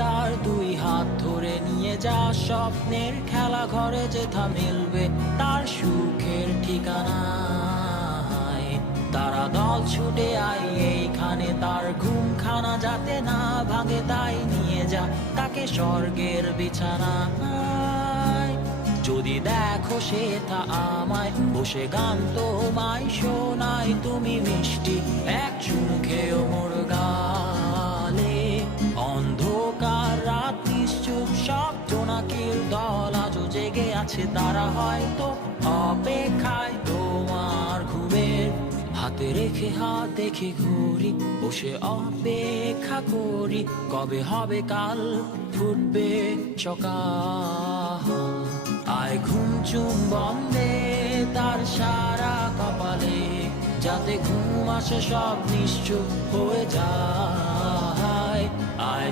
তার দুই হাত ধরে নিয়ে যা, স্বপ্নের খেলা ঘরে যেথা মিলবে তার সুখের ঠিকানা। তারা দল ছুটে আয় এইখানে, তার ঘুমখানা যাতে না ভাঙে, তাই নিয়ে যা তাকে স্বর্গের বিছানা। যদি দেখো সেথা আমায় বসে গান তোমায় শোনায়, তুমি মিষ্টি এক চুমু খেও মোর গালে। অন্ধকার রাত নিশ্চুপ, সব জোনাকির দল আজও জেগে আছে, তারা হয়তো অপেক্ষায় তোমার ঘুমের। হাতে রেখে হাত দেখে ঘুরি, বসে অপেক্ষা করি, কবে হবে কাল, ফুটবে সকাল। আয় ঘুম চুম্বন দে তার সারা কপালে, যাতে ঘুম আসে সব নিশ্চুপ হয়ে যায়। আয়